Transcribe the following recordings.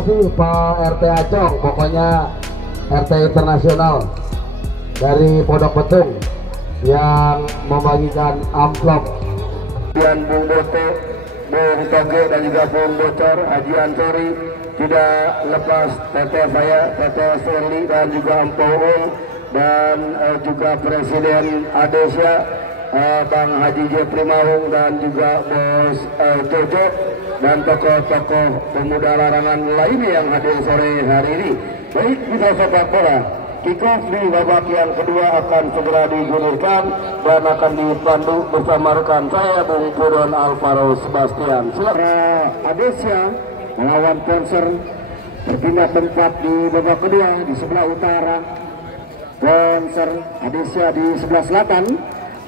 kasih Pak RT Acong, pokoknya RT internasional dari Pondok Betung yang membagikan amplop. Dan Bung Boto, Bung Toge dan juga Bung Bocor, Haji Ansori, tidak lepas Tete saya, Tete Serli dan juga Empoul dan juga Presiden Adesia, Bang Haji J. Primawung dan juga Bos Jojo dan tokoh-tokoh pemuda larangan lainnya yang hadir sore hari ini. Baik, kita sepak bola. Kick-off di babak yang kedua akan segera digulirkan dan akan dipandu bersama rekan saya Bung Pudon Alvaro Sebastian. Silakan. Adesia melawan Ponser berpindah tempat di babak kedua di sebelah utara. Ponser Adesia di sebelah selatan.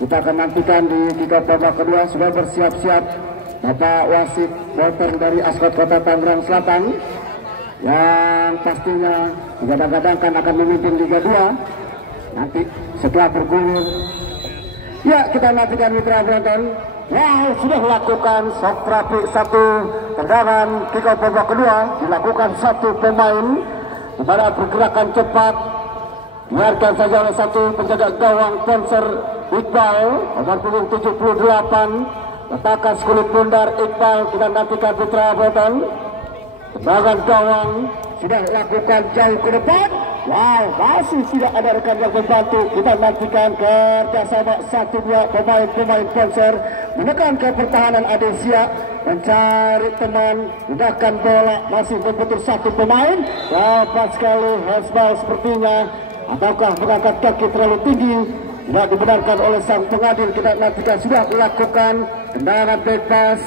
Kita akan nantikan di kick-off babak kedua. Sudah bersiap-siap Bapak Wasit Walter dari Ascot Kota Tangerang Selatan yang pastinya digadang-gadangkan akan memimpin Liga 2 nanti setelah bergulir. Ya, kita nantikan mitra penonton. Wow, sudah melakukan sok terapi satu tendangan kick-off babak kedua, dilakukan satu pemain kepada pergerakan cepat, biarkan saja oleh satu penjaga gawang Ponser Iqbal nomor punggung 78. Letakkan kulit bundar Iqbal, kita nantikan putra penonton. Tendangan gawang sudah lakukan jauh ke depan. Wow, masih tidak ada rekan yang membantu. Kita nantikan kerjasama 1-2 pemain-pemain Ponser menekan ke pertahanan Adesia, mencari teman, mudahkan bola, masih membentur satu pemain. Dapat sekali handball sepertinya, ataukah mengangkat kaki terlalu tinggi. Tidak dibenarkan oleh sang pengadil. Kita nantikan sudah melakukan tendangan bebas.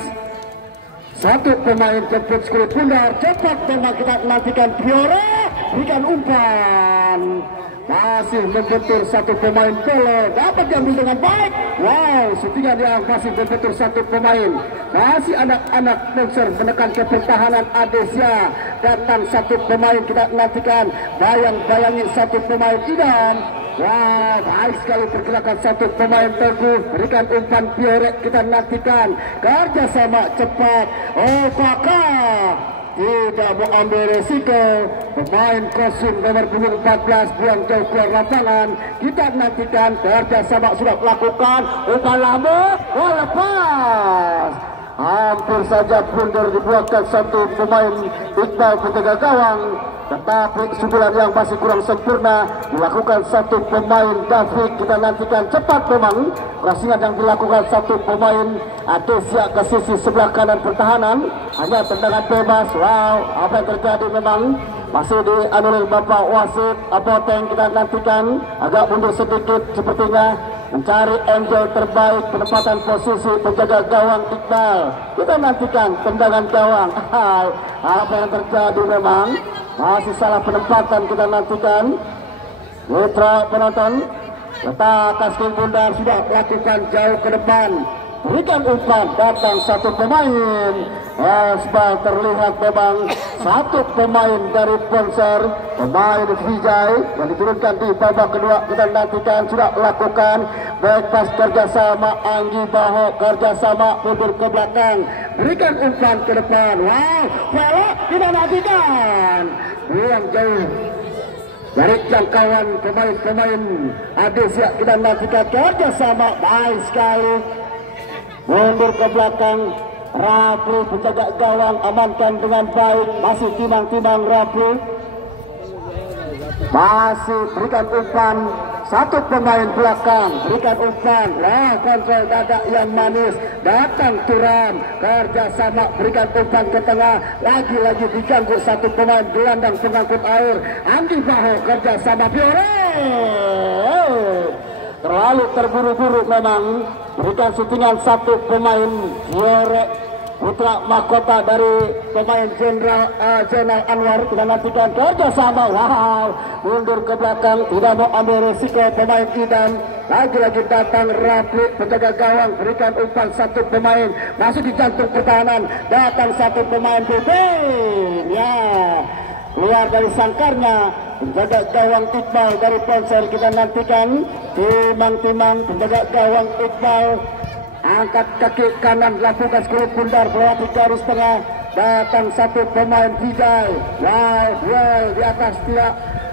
Satu pemain jemput kulit bundar, cepat tembak, kita nantikan Fiore, berikan umpan. Masih membentur satu pemain bola, dapat diambil dengan baik. Wow, settingan yang masih membentur satu pemain. Masih anak-anak Ponser menekan ke pertahanan Adesia. Datang satu pemain, kita nantikan bayang-bayangi satu pemain Idan. Wah, baik sekali pergerakan satu pemain Teguh, berikan umpan Fiore, kita nantikan kerjasama cepat. Oh, Kakak tidak mau ambil resiko, pemain kosum nomor punggung 14 buang jauh keluar lapangan. Kita nantikan kerjasama sudah melakukan umpan lambung, oh lepas. Hampir saja blunder dibuatkan satu pemain Iqbal penjaga gawang, tetapi sundulan yang masih kurang sempurna dilakukan satu pemain David. Kita nantikan cepat memang rasingan yang dilakukan satu pemain Adesia ke sisi sebelah kanan pertahanan, hanya tendangan bebas. Wow, apa yang terjadi memang masih dianulir Bapak Wasit Apoteng. Kita nantikan agak mundur sedikit sepertinya, mencari angle terbaik penempatan posisi penjaga gawang Iqbal. Kita nantikan tendangan gawang. Apa yang terjadi memang masih salah penempatan. Kita nantikan mitra penonton. Letakkan skill bundar sudah lakukan jauh ke depan, berikan umpan, datang satu pemain. Sebab terlihat memang satu pemain dari Ponser, pemain Vijay yang diturunkan di babak kedua. Kita nantikan sudah lakukan back pass kerjasama Anggi Baho, kerjasama mundur ke belakang, berikan umpan ke depan. Wow, belok, kita nantikan buang jauh dari jangkauan pemain-pemain Adesia. Kita nantikan kerjasama baik sekali, mundur ke belakang. Rapli penjaga gawang amankan dengan baik, masih timang-timang Rapli, masih berikan umpan satu pemain belakang, berikan umpan. Wah, kontrol dada yang manis, datang Turan, kerjasama berikan umpan ke tengah, lagi-lagi diganggu satu pemain gelandang pengangkut air Anggi Baho, kerjasama Fiore. Terlalu terburu-buru memang, berikan syutingan satu pemain Fiore putra mahkota dari pemain Jenderal Anwar. Kita nantikan kerjasama. Wow, mundur ke belakang, tidak mau ambil resiko pemain Idan. Lagi-lagi datang Rapli penjaga gawang, berikan umpan satu pemain, masuk di jantung pertahanan, datang satu pemain Bebin. Ya, keluar dari sangkarnya penjaga gawang Iqbal dari Ponser. Kita nantikan timang-timang penjaga gawang Iqbal, angkat kaki kanan, lakukan kulit bundar melewati garis tengah, datang satu pemain Vijay. Wow, duel di atas dia,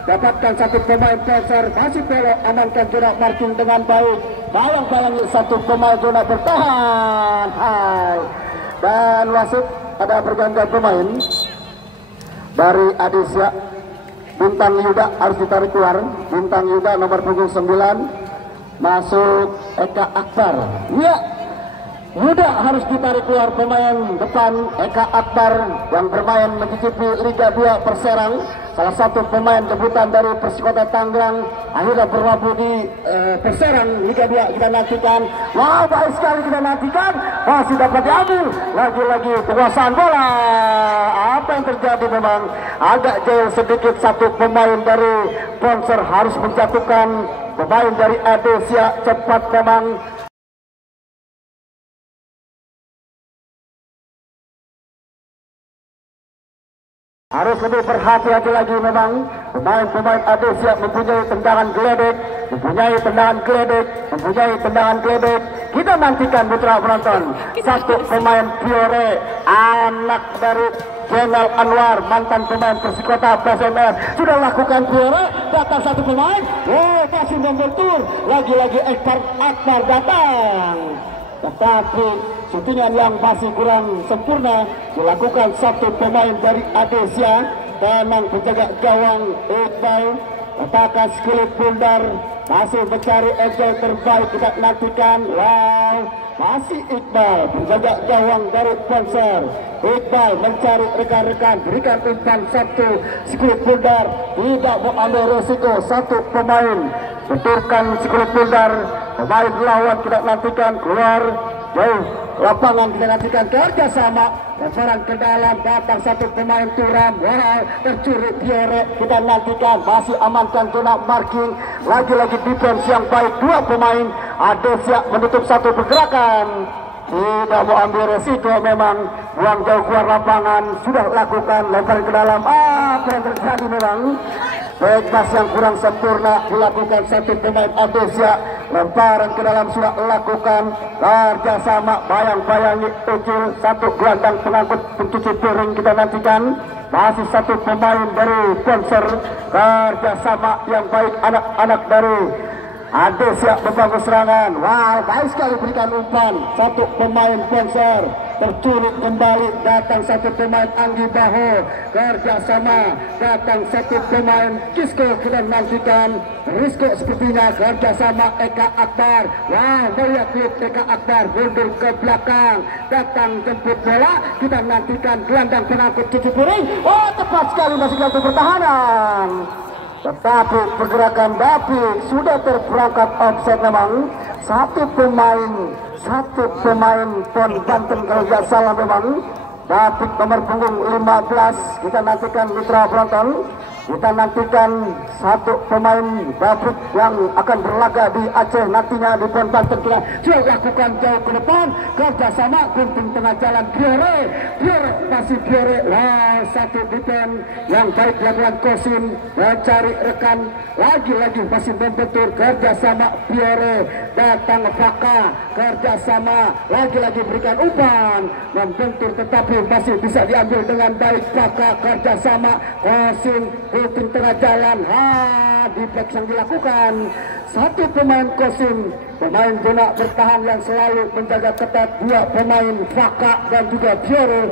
dapatkan satu pemain Pelser, masih belok, amankan zona marking dengan baik. Balang-balangi satu pemain zona bertahan. Hai. Dan wasit ada pergantian pemain dari Adesya. Bintang Yuda harus ditarik keluar. Bintang Yuda nomor punggung 9 masuk Eka Akbar. Ya, Yuda harus ditarik keluar pemain depan Eka Akbar yang bermain mencicipi Liga 2 Perserang. Salah satu pemain debutan dari Persikota Tangerang akhirnya berlabuh di Perserang Liga 2. Kita nantikan. Wow, baik sekali kita nantikan. Masih dapat diambil. Lagi-lagi penguasaan bola. Apa yang terjadi memang agak jauh sedikit. Satu pemain dari Ponser harus menjatuhkan pemain dari Adesya. Cepat memang. Harus lebih berhati-hati lagi memang. Pemain-pemain Adesya mempunyai tendangan geledek, mempunyai tendangan geledek. Kita nantikan putra penonton. Satu pemain Fiore, anak dari Jenal Anwar, mantan pemain Persikota PSMR, sudah lakukan Fiore. Datang satu pemain, masih membentur. Lagi-lagi Akbar datang. Tetapi syutingan yang masih kurang sempurna dilakukan satu pemain dari Adesya. Tenang penjaga gawang Iqbal, letakkan skill bundar, masih mencari angle terbaik. Kita nantikan. Wow, masih Iqbal penjaga gawang dari Ponser. Iqbal mencari rekan-rekan, berikan umpan satu skill bundar, tidak mau ambil resiko. Satu pemain benturkan skill bundar, pemain lawan kita nantikan keluar jauh lapangan. Kita nantikan kerjasama, lemparan ke dalam, datang satu pemain Turam. Wow, tercuri Fiore. Kita nantikan, masih amankan zona marking. Lagi-lagi defense yang baik, dua pemain Adesya menutup satu pergerakan. Tidak mau ambil resiko memang, buang jauh keluar lapangan. Sudah lakukan lemparan ke dalam. Apa yang terjadi memang? Bebas yang kurang sempurna dilakukan satu pemain Adesya. Lemparan ke dalam sudah lakukan. Kerjasama bayang-bayangi Ucil, satu gelandang pengangkut pencuci piring. Kita nantikan. Masih satu pemain dari Ponser. Kerjasama yang baik anak-anak dari Adesya membangun serangan. Wow, baik sekali berikan umpan. Satu pemain Ponser tercuri kembali. Datang satu pemain Anggi Baho. Kerjasama. Datang satu pemain Kisko. Kita nantikan. Rizko sepertinya. Kerjasama Eka Akbar. Wow, melihat Eka Akbar mundur ke belakang. Datang jemput bola. Kita nantikan gelandang pengangkut cuci piring. Oh, tepat sekali masih kartu pertahanan. Tetapi pergerakan David sudah terperangkap offset memang. Satu pemain Pon Banten kalau tidak salah memang. David nomor punggung 15. Kita nantikan mitra penonton. Kita nantikan satu pemain David yang akan berlaga di Aceh nantinya di Pon Banten. Kita sudah lakukan jauh ke depan. Kerjasama gunting tengah jalan Fiore masih Fiore. Wah, satu defense yang baik dilakukan Kosin mencari rekan. Lagi-lagi masih membentur. Kerjasama Fiore. Datang Faka. Kerjasama lagi-lagi berikan umpan, membentur tetapi masih bisa diambil dengan baik. Faka kerjasama Kosin gunting tengah jalan. Deflex yang dilakukan satu pemain Kosim, pemain zona bertahan yang selalu menjaga ketat dua pemain Faka dan juga Fiore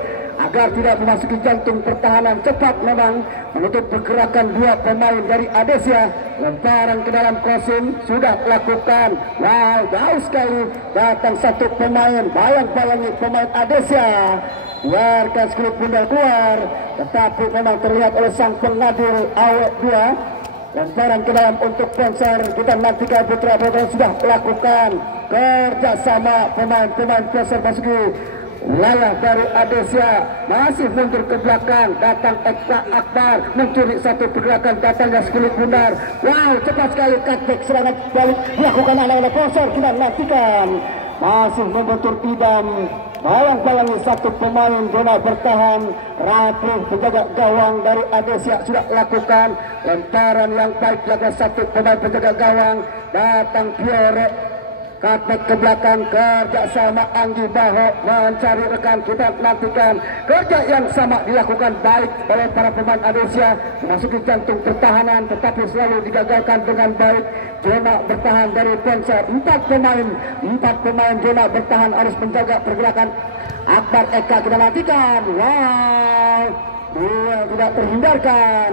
agar tidak memasuki jantung pertahanan. Cepat memang menutup pergerakan dua pemain dari Adesya. Lemparan ke dalam Kosim sudah lakukan. Wow, jauh sekali. Datang satu pemain, bayang-bayangi pemain Adesya. Biarkan skrip bundar keluar, tetapi memang terlihat oleh sang pengadil awet 2. Lemparan ke dalam untuk Ponser. Kita nantikan putra-putra sudah lakukan kerjasama pemain-pemain Ponser masuki wilayah dari Adesya. Masih mundur ke belakang. Datang Eka Akbar mencuri satu pergerakan. Datangnya skrip bundar. Wow, cepat sekali cutback serangan balik dilakukan anak-anak Ponser. Kita nantikan. Masih membentur Idam. Bayang-bayangi satu pemain zona bertahan. Rapi penjaga gawang dari Adesya sudah lakukan lemparan yang baik. Jaga satu pemain penjaga gawang. Datang Fiore. Cutback ke belakang, kerja sama Anggi Baho mencari rekan. Kita nantikan kerja yang sama dilakukan baik oleh para pemain Adesia memasuki jantung pertahanan, tetapi selalu digagalkan dengan baik. Zona bertahan dari Ponser, 4 pemain zona bertahan harus menjaga pergerakan Akbar Eka. Kita nantikan, wow, dia tidak terhindarkan.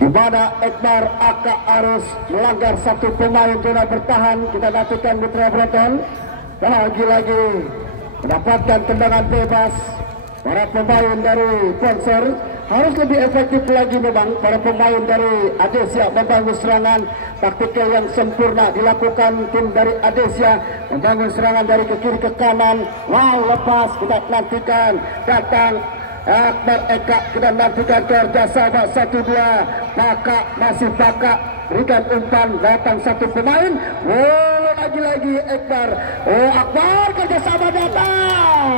Di mana Ekbar Aka harus melanggar 1 pemain zona bertahan. Kita nantikan Mitra Broton lagi-lagi mendapatkan tendangan bebas. Para pemain dari Ponser harus lebih efektif lagi memang. Para pemain dari Adesia membangun serangan taktikal yang sempurna dilakukan tim dari Adesia, membangun serangan dari ke kiri ke kanan. Wow, lepas. Kita nantikan datang Akbar Eka. Kita nantikan kerja sama 1-2. Pakak masih Pakak berikan umpan, datang 1 pemain. Oh, lagi-lagi Akbar. Oh, Akbar kerjasama datang.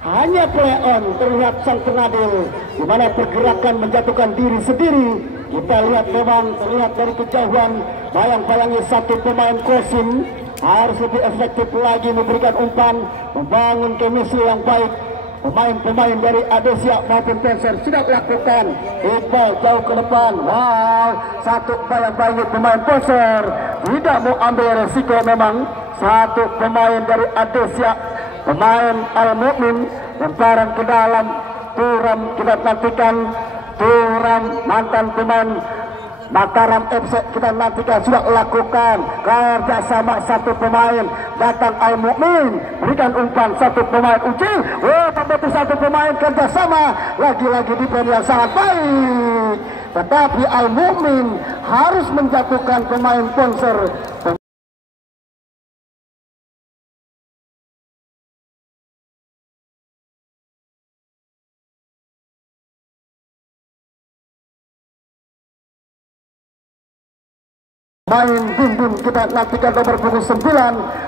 Hanya play on terlihat sang pengadil di mana pergerakan menjatuhkan diri sendiri. Kita lihat memang terlihat dari kejauhan bayang-bayangi 1 pemain Kosim harus lebih efektif lagi memberikan umpan, membangun chemistry yang baik. Pemain-pemain dari Adesia maupun Ponser sudah lakukan. Iqbal jauh ke depan. Wow, 1 bayang-bayangi pemain Ponser tidak mau ambil resiko memang. 1 pemain dari Adesia, pemain Al-Mu'min, lemparan ke dalam. Turam kita nantikan. Turam mantan pemain Mataram FC kita nantikan sudah lakukan kerja sama 1 pemain. Datang Al-Mu'min berikan umpan 1 pemain uji. Oh, tapi 1 pemain kerja sama lagi-lagi di plan yang sangat baik. Tetapi Al-Mu'min harus menjatuhkan pemain Ponser. Main Bim kita nantikan nomor punggung 9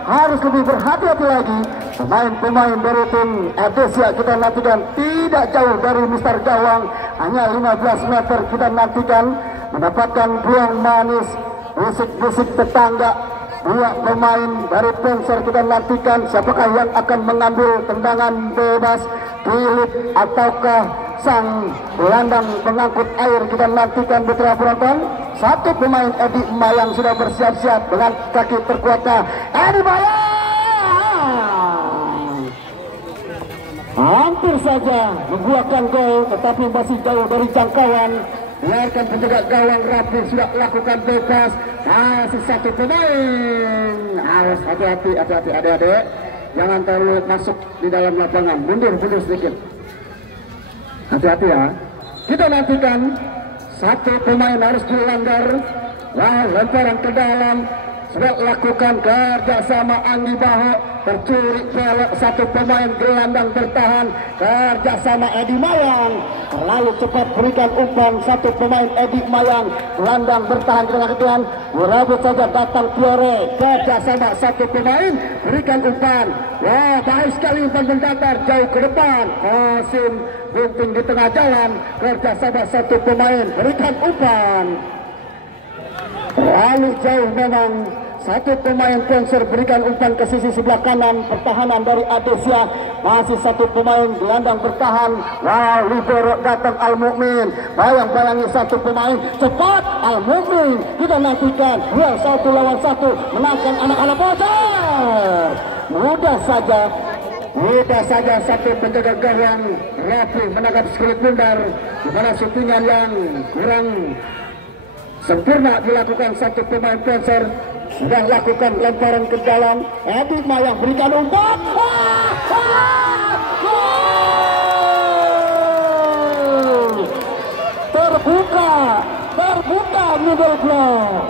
harus lebih berhati-hati lagi. Pemain-pemain dari tim Adesia kita nantikan tidak jauh dari Mister Gawang, hanya 15 meter. Kita nantikan mendapatkan peluang manis, musik-musik tetangga. 2 pemain dari Ponser kita nantikan siapakah yang akan mengambil tendangan bebas, Philip ataukah sang gelandang pengangkut air. Kita nantikan Putra Penonton. 1 pemain Edi Mayang sudah bersiap-siap dengan kaki terkuatnya. Edi Mayang hampir saja membuahkan gol, tetapi masih jauh dari jangkauan. Biarkan penjaga gawang Rafi sudah lakukan bebas. Masih 1 pemain. Harus hati-hati adik-adik. Jangan terlalu masuk di dalam lapangan. Mundur sedikit. Hati-hati ya. Kita nantikan 1 pemain harus dilanggar. Wah, lemparan ke dalam. Sudah lakukan kerja sama Anggi Baho. Tercuri pelek 1 pemain gelandang bertahan. Kerja sama Edi Mayang. Terlalu cepat berikan umpan 1 pemain Edi Mayang. Gelandang bertahan kita lakukan. Berabut saja datang Fiore. Kerja sama 1 pemain. Berikan umpan. Wah, baik sekali umpan mendatar jauh ke depan. Kosim bunting di tengah jalan. Kerja sama 1 pemain. Berikan umpan. Terlalu jauh memang. 1 pemain Ponser berikan umpan ke sisi sebelah kanan pertahanan dari Adesia. Masih 1 pemain gelandang bertahan. Wow, libero datang Al-Mu'min. Bayang-bayangi 1 pemain. Cepat Al-Mu'min. Kita nantikan duel 1 lawan 1 menangkan anak-anak Ponser. Mudah saja 1 penjaga gawang Rafi menangkap skulit bundar. Di mana syutingan yang kurang sempurna dilakukan 1 pemain Ponser. Sudah lakukan lemparan ke dalam. Edi Mayang berikan umpan. Terbuka middle block.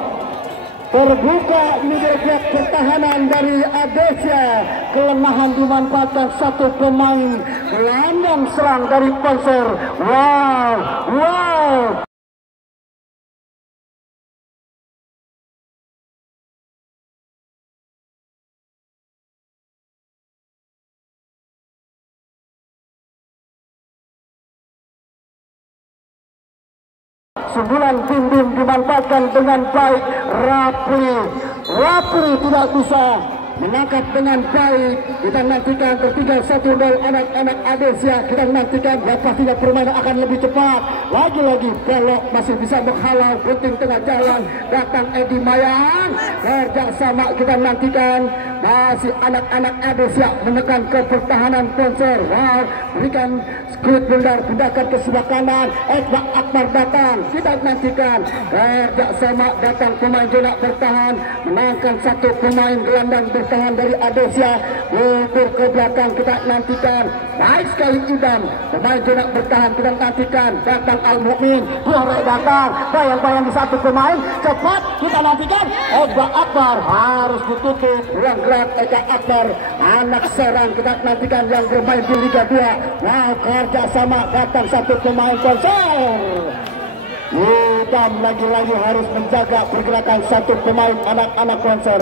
pertahanan dari Adesia. Kelemahan dimanfaatkan satu pemain. Gelandang serang dari Sponsor. Wow. Sundulan Bim dimanfaatkan dengan baik. Rapli tidak bisa menangkap dengan baik. Kita nantikan tertinggal 1-0 anak-anak Adesia. Kita nantikan pastinya permainan akan lebih cepat. Lagi-lagi kalau masih bisa menghalau penting tengah jalan. Datang Edi Mayang. Kerja sama kita nantikan. Masih anak-anak Adesia menekan ke pertahanan Sponsor. Berikan skrit bundar, pindahkan ke sebelah kanan. Ekbak Akbar datang. Kita nantikan. Kerja sama datang pemain zona bertahan. Menangkan satu pemain gelandang bertahan dari Adesia. Mundur ke belakang kita nantikan. Baik sekali Idam. Pemain zona bertahan kita nantikan. Datang Al-Mu'min. Boleh datang. Bayang-bayang di satu pemain. Cepat kita nantikan. Ekbak Akbar harus ditutup. Ruang gerak Eka Akbar. Anak serang kita nantikan yang bermain di Liga 2. Kerja sama datang satu pemain Sponsor. Idam lagi-lagi harus menjaga pergerakan satu pemain anak-anak Sponsor.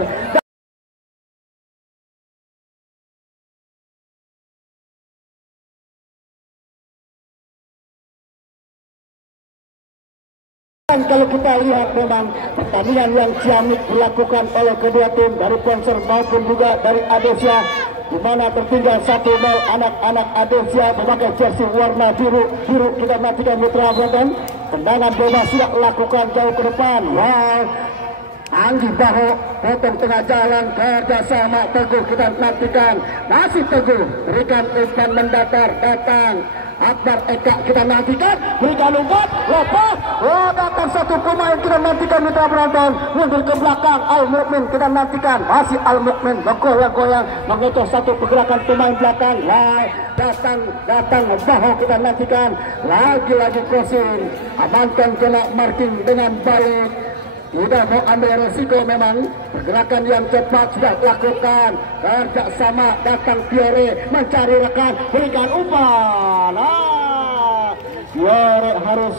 Dan kalau kita lihat memang pertandingan yang ciamik dilakukan oleh kedua tim dari Sponsor maupun juga dari Adesia, di mana tertinggal 1-0 anak-anak Adesia memakai jersey warna biru kita nantikan Mitra Broton. Tendangan bebas sudah lakukan jauh ke depan. Anggi Baho potong tengah jalan, kerja sama Teguh kita nantikan. Masih Teguh berikan umpan mendatar, datang Akbar Eka kita nantikan, berikan umpan lepas. Datang satu pemain kita nantikan Mitra Penonton. Mundur ke belakang Al-Mu'min kita nantikan. Masih Al-Mu'min bergoyang-goyang mengecoh satu pergerakan pemain belakang. Datang Baho kita nantikan. Lagi-lagi crossing. Amankan kena marking dengan baik. Sudah mau ambil resiko memang. Pergerakan yang cepat sudah dilakukan. Kerja sama datang Fiore mencari rekan, berikan umpan. Fiore harus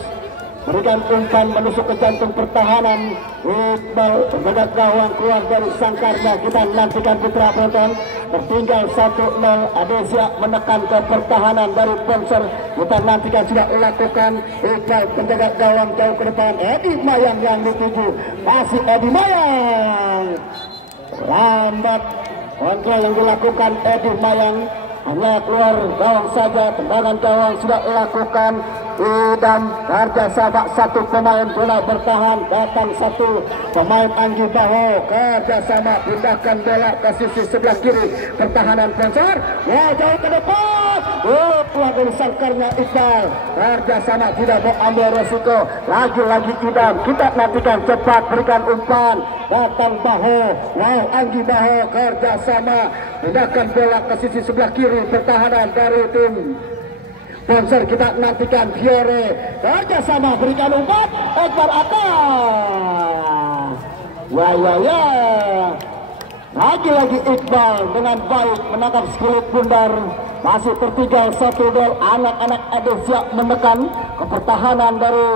berikan umpan menusuk ke jantung pertahanan. Iqbal berbagai gawang keluar dari sangkarnya. Kita nantikan Putra Penonton. Tertinggal 1-0 Adesia menekan ke pertahanan dari Sponsor. Kita nantikan sudah dilakukan. Iqbal penjaga gawang jauh ke depan. Edi Mayang yang dituju. Masih Edi Mayang. Lambat kontrol yang dilakukan Edi Mayang. Hanya keluar gawang saja. Tendangan gawang sudah dilakukan. Idam kerja sama satu pemain zona bertahan. Datang satu pemain Anggi Baho. Kerja sama pindahkan bola ke sisi sebelah kiri pertahanan Sponsor. Jauh ke depan. Keluar dari sangkarnya Iqbal. Kerja sama tidak mau ambil resiko. Lagi-lagi Idam. Kita nantikan cepat berikan umpan. Datang Baho. Anggi Baho kerja sama pindahkan bola ke sisi sebelah kiri pertahanan dari tim Sponsor. Kita nantikan Fiore kerja sama berikan umpan. Ekbar atas. Lagi-lagi Iqbal dengan baik menangkap skill bundar. Masih tertinggal 1-0 anak-anak Adesia menekan ke pertahanan dari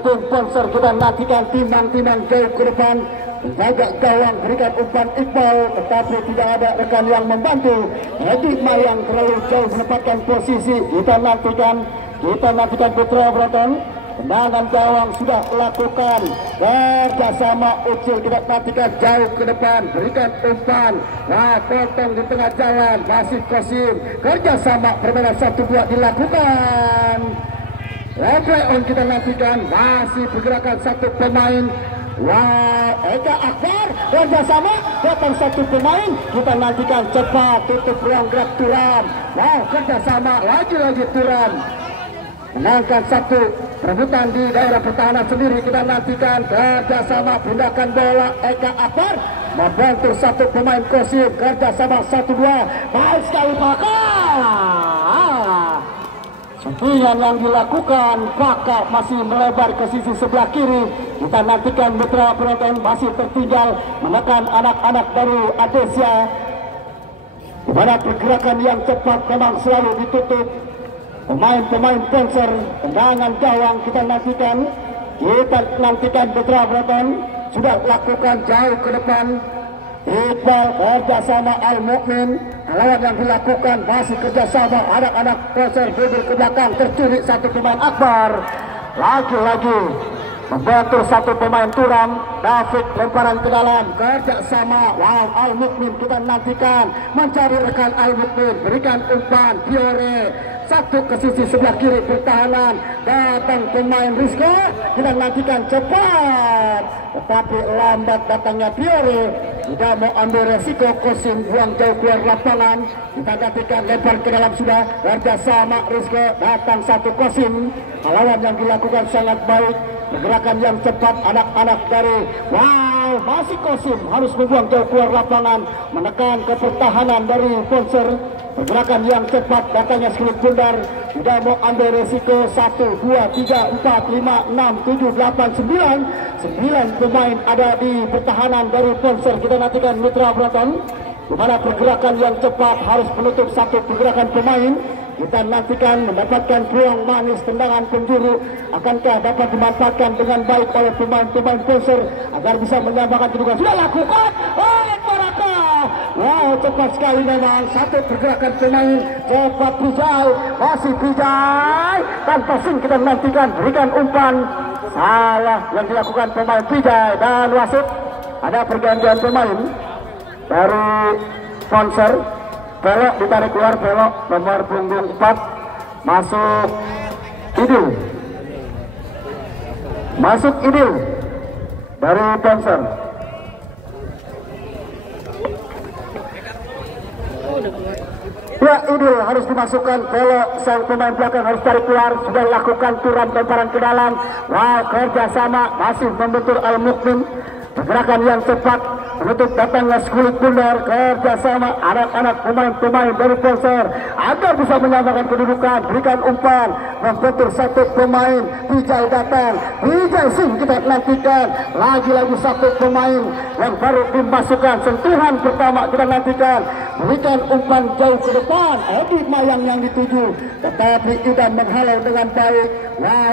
tim Sponsor. Kita nantikan timbang-timbang jauh ke depan. Menjaga gawang berikan umpan Iqbal, tetapi tidak ada rekan yang membantu. Edi Mayang terlalu jauh menempatkan posisi. Kita nantikan Putra Broton. Tendangan gawang sudah lakukan. Kerjasama Ucil kita nantikan jauh ke depan. Berikan umpan. Potong di tengah jalan. Masih Kosim. Kerjasama permainan 1-2 dilakukan. Replay on kita nantikan. Masih pergerakan satu pemain. Eka Akbar kerjasama datang satu pemain. Kita nantikan cepat tutup ruang gerak Turan. Kerjasama lagi-lagi Turan menangkan satu perebutan di daerah pertahanan sendiri. Kita nantikan kerjasama pindahkan bola. Eka Akbar membantu satu pemain Kosim. Kerjasama 1-2. Baik sekali Pakar. Suntingan yang dilakukan Kakak masih melebar ke sisi sebelah kiri. Kita nantikan Mitra Penonton masih tertinggal menekan anak-anak dari Adesia, di mana pergerakan yang cepat memang selalu ditutup pemain-pemain Panser. Tendangan gawang kita nantikan Mitra Penonton sudah lakukan jauh ke depan. Iqbal kerjasama Al-Mu'min, lawan yang dilakukan masih kerjasama anak-anak Panser bibir ke belakang, tercuri satu pemain Akbar. Lagi-lagi membentur satu pemain Turam. David lemparan ke dalam, kerjasama Al-Mu'min kita nantikan mencari rekan Al-Mu'min, berikan umpan Fiore satu ke sisi sebelah kiri pertahanan, datang pemain Rizko, kita nantikan cepat tetapi lambat datangnya Fiore. Tidak mau ambil resiko, Kosim buang jauh keluar lapangan. Kita nantikan lempar ke dalam sudah, kerjasama Rizko, datang satu Kosim. Lawan yang dilakukan sangat baik, pergerakan yang cepat anak-anak dari masih Kosim harus membuang jauh keluar lapangan, menekan ke pertahanan dari Panser. Pergerakan yang cepat datangnya Skulit Bundar, tidak mau ambil resiko. 1, 2, 3, 4, 5, 6, 7, 8, 9 pemain ada di pertahanan dari Panser. Kita nantikan Mitra Penonton, di mana pergerakan yang cepat harus menutup satu pergerakan pemain. Kita nantikan mendapatkan peluang manis tendangan penjuru, akankah dapat dimanfaatkan dengan baik oleh pemain-pemain Panser agar bisa menyamakan kedudukan. Sudah lakukan Baraka. Cepat sekali memang satu pergerakan pemain cepat. Pijai, masih Pijai tanpa sing kita nantikan berikan umpan. Salah yang dilakukan pemain Pijai dan wasit. Ada pergantian pemain dari Panser. Pelok ditarik keluar, pelok nomor punggung 4 masuk Idil dari Panser. Ya, Idil harus dimasukkan, pelok sang pemain belakang harus tarik keluar. Sudah lakukan Turam lemparan ke dalam. Kerjasama masih membentur Al-Mu'min. Pergerakan yang cepat menutup datangnya Skulit Bundar, kerjasama anak-anak pemain-pemain dari Panser agar bisa menyamakan kedudukan. Berikan umpan, membentur satu pemain. Pijai datang, Pijai sing kita nantikan. Lagi-lagi satu pemain yang baru dimasukkan. Sentuhan pertama kita nantikan, berikan umpan jauh ke depan. Edi Mayang yang dituju, tetapi Idan menghalau dengan baik.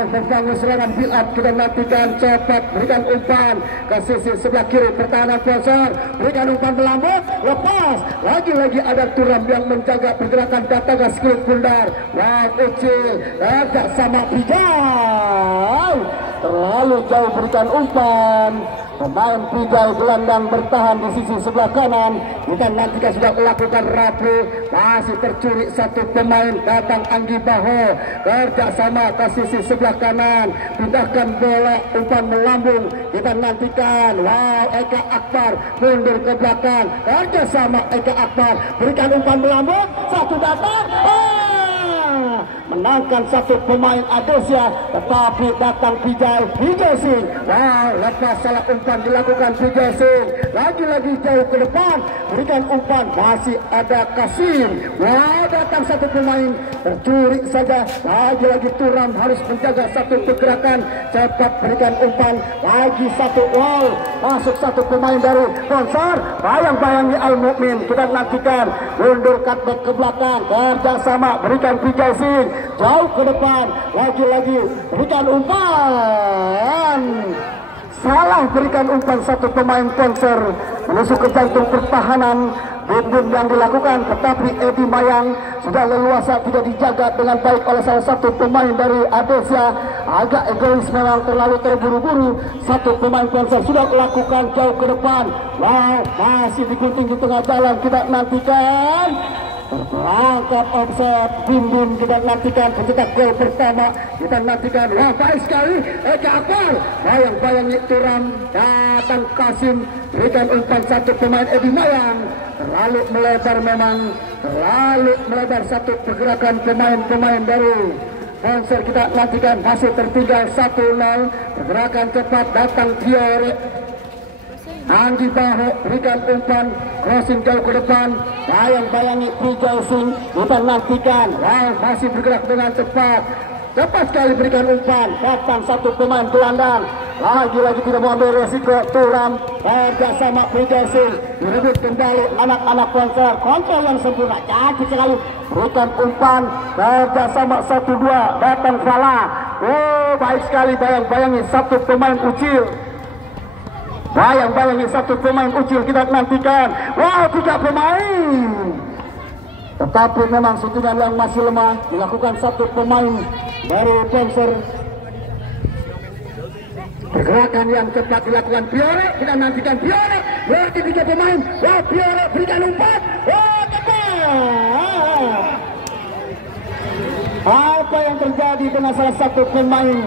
Membangun serangan build up kita nantikan cepat. Berikan umpan ke sisi sebelah kiri pertahanan Panser, berikan umpan melambung, lepas. Lagi-lagi ada Turam yang menjaga pergerakan datangnya Skulit Bundar. Ucil agak sama Pijai, terlalu jauh berikan umpan. Pemain Pijai gelandang bertahan di sisi sebelah kanan. Kita nantikan sudah melakukan rapu, masih tercuri satu pemain. Datang Anggi Baho, kerjasama ke sisi sebelah kanan, pindahkan bola, umpan melambung. Kita nantikan Eka Akbar mundur ke belakang, kerjasama Eka Akbar berikan umpan melambung. Satu datang, menangkan satu pemain Adesia, tetapi datang Pijai Sing. Lepas salah umpan dilakukan Pijai Sing. Lagi-lagi jauh ke depan, berikan umpan, masih ada Kasim. Datang satu pemain, tercuri saja. Lagi-lagi Turam harus menjaga satu pergerakan, cepat berikan umpan. Lagi satu, masuk satu pemain dari Panser. Bayang-bayangi Al-Mu'min, kita nantikan mundur cutback ke belakang, kerjasama berikan Pijai Sing jauh ke depan. Lagi-lagi berikan umpan, salah berikan umpan satu pemain Panser menusuk ke jantung pertahanan. Bim yang dilakukan, tetapi Edi Mayang sudah leluasa, tidak dijaga dengan baik oleh salah satu pemain dari Adesia. Agak egois memang, terlalu terburu-buru. Satu pemain Panser sudah melakukan jauh ke depan. Masih digunting di tengah jalan. Kita nantikan terperangkap offset. Bim kita nantikan pencetak gol pertama. Kita nantikan, baik sekali Eka Akbar. Bayang-bayang Turam, datang Kasim, berikan umpan satu pemain Edi Mayang. Terlalu melebar memang, terlalu melebar satu pergerakan pemain-pemain dari Panser. Kita nantikan, masih tertinggal 1-0. Pergerakan cepat datang Fiore. Anggi Baho berikan umpan crossing jauh ke depan, bayang-bayangi Prijausin, kita nantikan. Wow, masih bergerak dengan cepat sekali berikan umpan, datang satu pemain gelandang, lagi-lagi tidak mau ambil resiko. Turam bersama Prijausin, direbut kembali anak-anak kontrol yang sempurna, cantik sekali berikan umpan, bersama 1-2, datang salah. Oh, baik sekali, bayang-bayangi satu pemain ucil. Bayang-bayangi satu pemain ucil, kita nantikan. Wow, 3 pemain. Tetapi memang suntikan yang masih lemah, dilakukan satu pemain dari Ponser. Pergerakan yang cepat dilakukan Piore, kita nantikan Piore. Berarti 3 pemain. Wow, Piore berikan umpan. Oh, tepat. Apa yang terjadi dengan salah satu pemain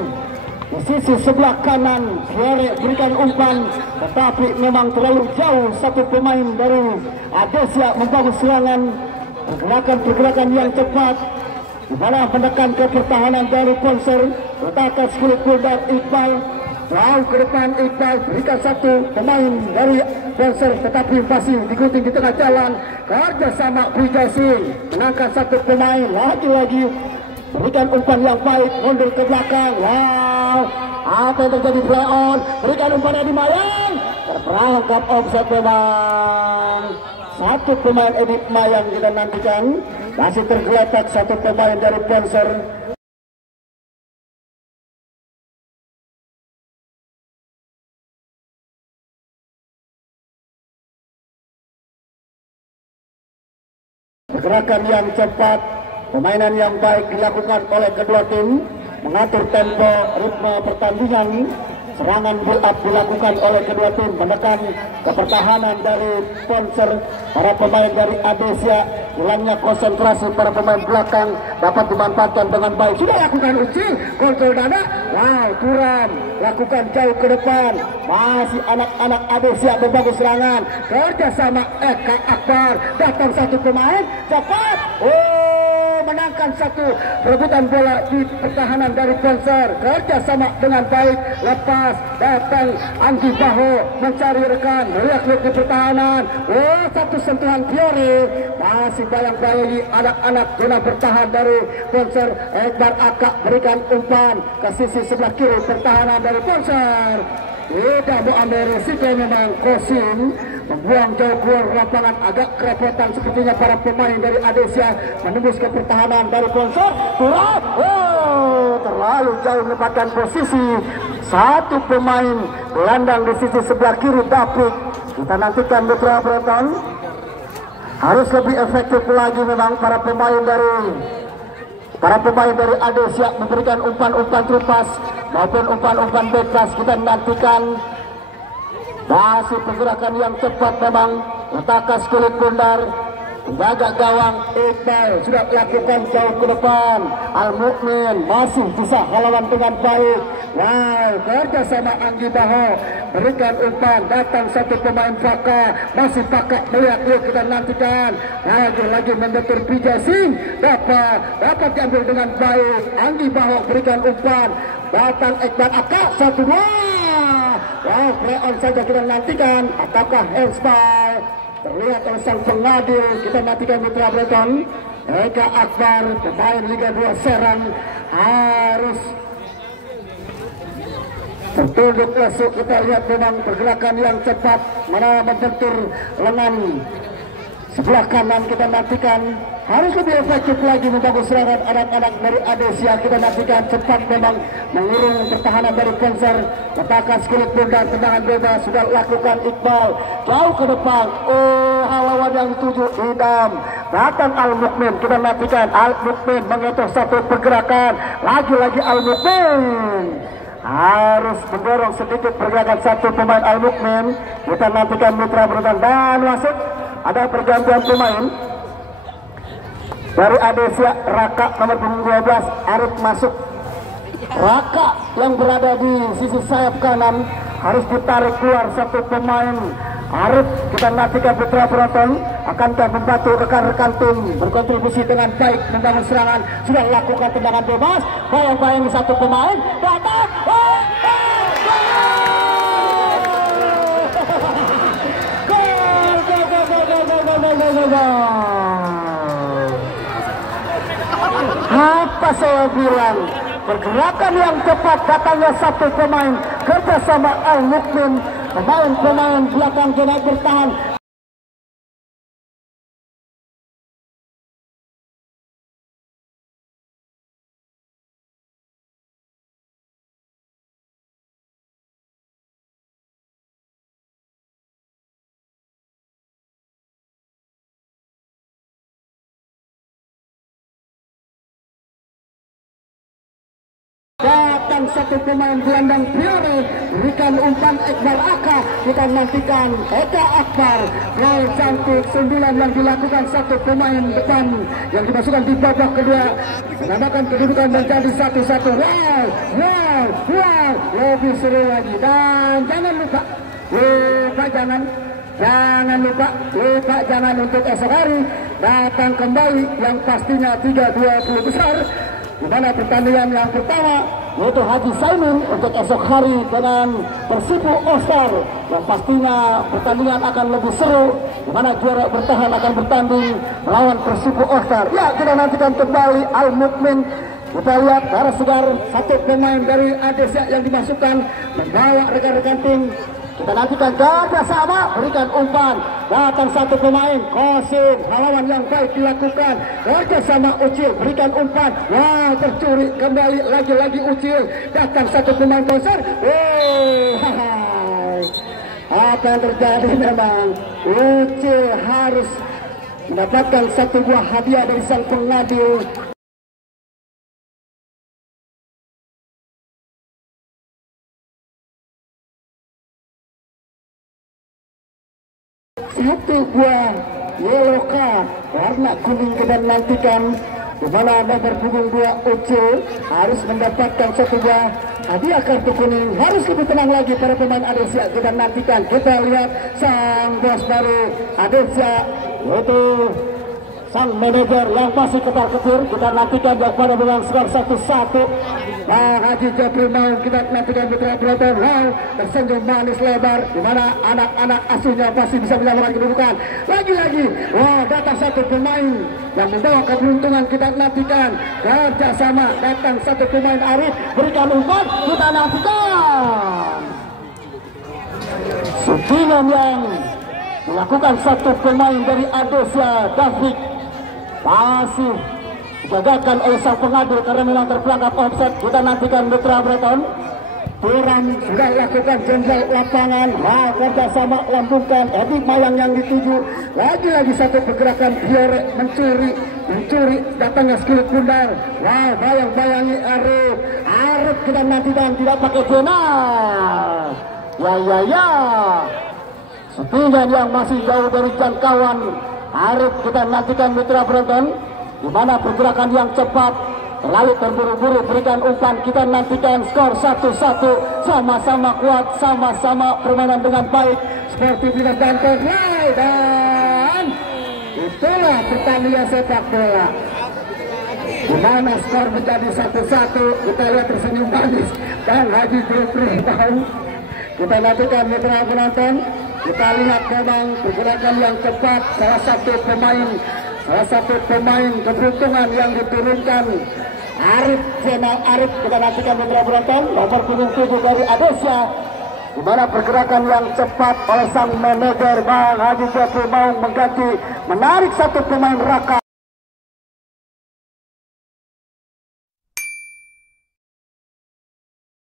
di sisi sebelah kanan? Piore berikan umpan, tetapi memang terlalu jauh satu pemain dari Adesia membangun serangan. Pergerakan yang cepat di mana menekan ke pertahanan dari Ponser. Letakkan kulit Kuldar Iqbal jauh ke depan. Iqbal berikan satu pemain dari Ponser, tetapi masih digunting di tengah jalan. Kerja sama Prijausin menangkan satu pemain, lagi-lagi berikan umpan yang baik, mundur ke belakang. Wow, apa yang terjadi? Play on, berikan umpan Edi Mayang, terperangkap offside memang. Satu pemain Edi Mayang kita nantikan, masih tergeletak satu pemain dari Ponser. Pergerakan yang cepat, permainan yang baik dilakukan oleh kedua tim, mengatur tempo ritme pertandingan. Serangan build up dilakukan oleh kedua tim, menekan ke pertahanan dari Ponser. Para pemain dari Adesia hilangnya konsentrasi, para pemain belakang dapat dimanfaatkan dengan baik. Sudah lakukan ucil, kontrol dada. Wow, Turam lakukan jauh ke depan. Masih anak-anak Adesia membangun serangan. Kerjasama Eka Akbar, datang satu pemain cepat. Oh, menangkan satu rebutan bola di pertahanan dari Ponser. Kerjasama dengan baik, lepas datang Anggi Baho mencari rekan, melihat di pertahanan. Oh, satu sentuhan Piore, masih bayang-bayangi anak-anak zona bertahan dari Ponser. Ekbar Akak berikan umpan ke sisi sebelah kiri pertahanan dari Ponser. Tidak mau ambil risiko, memang Kosim membuang jauh keluar lapangan, agak kerepotan sepertinya para pemain dari Adesia menembus ke pertahanan dari Ponser. Turam, oh, terlalu jauh menempatkan posisi. Satu pemain gelandang di sisi sebelah kiri David. Kita nantikan Mitra Breton. Harus lebih efektif lagi memang para pemain dari Adesia memberikan umpan-umpan terupas maupun umpan-umpan bebas. Kita nantikan masih pergerakan yang cepat memang. Letakkan kulit Bundar, penjaga gawang Iqbal sudah lakukan jauh ke depan. Al-Mukmin masih bisa lawan dengan baik. Wow, kerja sama Anggi Baho berikan umpan, datang satu pemain Faka, masih Faka melihat. Yuk kita nantikan, lagi-lagi membentur Prijausin, dapat diambil dengan baik. Anggi Baho berikan umpan, datang Ekbar Aka, 1-2. Wow, play on saja kita nantikan. Apakah handsball terlihat oleh sang pengadil? Kita nantikan Mitra Breton. Eka Akbar, pemain Liga 2 Serang, harus tertunduk lesuk. Kita lihat memang pergerakan yang cepat, mana membentur lengan sebelah kanan. Kita nantikan harus lebih efektif lagi membangun serangan anak-anak dari Adesia. Kita nantikan cepat memang mengurung pertahanan dari Ponser. Letakkan kulit Bundar, tendangan bebas sudah lakukan Iqbal jauh ke depan. Oh, lawan yang dituju Idam, datang Al-Mukmin. Kita nantikan Al-Mukmin mengetuk satu pergerakan, lagi-lagi Al-Mukmin harus mendorong sedikit pergerakan satu pemain Al-Mukmin. Kita nantikan Mitra Breton dan masuk. Ada pergantian pemain dari Adesia. Raka nomor 12 Arif masuk. Raka yang berada di sisi sayap kanan harus ditarik keluar satu pemain. Arif, kita nantikan Putra Breton akankah membantu rekan-rekan tim berkontribusi dengan baik membangun serangan. Sudah lakukan tendangan bebas, bayang-bayang satu pemain datang. Apa saya bilang, pergerakan yang cepat datangnya satu pemain kerjasama Al-Mukmin, pemain-pemain belakang zona bertahan. Datang satu pemain gelandang Priori, berikan umpan Iqbal Aka, kita nantikan Eka Akbar, gol cantik 9 yang dilakukan satu pemain depan yang dimasukkan di babak kedua, menambahkan kedudukan menjadi 1-1. Wow, lebih seru lagi. Dan jangan lupa jangan untuk esok hari datang kembali yang pastinya 3-20 besar, di mana pertandingan yang pertama yaitu Haji Saimin untuk esok hari dengan Persipu All-Star, yang pastinya pertandingan akan lebih seru, di mana juara bertahan akan bertanding melawan Persipu All-Star. Ya, kita nantikan kembali Al-Mukmin. Kita lihat darah segar satu pemain dari Adesya yang dimasukkan membawa rekan-rekan tim. Kita nantikan kerjasama, berikan umpan, datang satu pemain, Kosim, halangan yang baik dilakukan, kerjasama Ucil, berikan umpan, wow, tercuri kembali, lagi-lagi Ucil, datang satu pemain besar, apa yang terjadi memang, Ucil harus mendapatkan satu buah hadiah dari sang pengadil. Satu buah yellow card warna kuning kita nantikan, di mana nomor punggung 2 Ucil harus mendapatkan satu buah hadiah kartu kuning. Harus lebih tenang lagi para pemain Adesya, kita nantikan. Kita lihat sang bos baru Adesya, yaitu sang manajer yang masih ketar-ketir. Kita nantikan yang pada dengan skor 1-1. Haji Jabri mau kita nantikan Mitra Broton. Wow, tersenyum manis lebar, di mana anak-anak asuhnya pasti bisa menyamakan kedudukan. Lagi-lagi, wow, datang satu pemain yang membawa keberuntungan, kita nantikan kerjasama. Datang satu pemain Arif, berikan umpan, kita nantikan suntingan yang dilakukan satu pemain dari Adesya, David, masih digagalkan oleh sang pengadil karena memang terperangkap offset. Kita nantikan Mitra Breton. Turan sudah lakukan jenderal lapangan, kerjasama lambungkan Edik Mayang yang dituju. Lagi-lagi satu pergerakan Biore mencuri datangnya skill Kundar. Wow, bayang-bayangi Arif kita nantikan, tidak pakai jenal. Ya. Setinggan yang masih jauh dari jangkauan Arif, kita nantikan Mitra Breton, di mana pergerakan yang cepat, terlalu terburu-buru, berikan umpan, kita nantikan skor 1-1, sama-sama kuat, sama-sama permainan dengan baik, sportivitas dan terbaik, dan itulah pertandingan sepak bola, di mana skor menjadi 1-1. Kita lihat tersenyum manis dan Haji Jepri tahu. Kita nantikan Mitra penonton, kita lihat memang pergerakan yang cepat, salah satu pemain keberuntungan yang diturunkan Arif, Jenal Arif. Kita nantikan Mitra penonton, nomor punggung 7 dari Adesya, di mana pergerakan yang cepat oleh sang manajer Bang Haji Jafri mau mengganti, menarik satu pemain Raka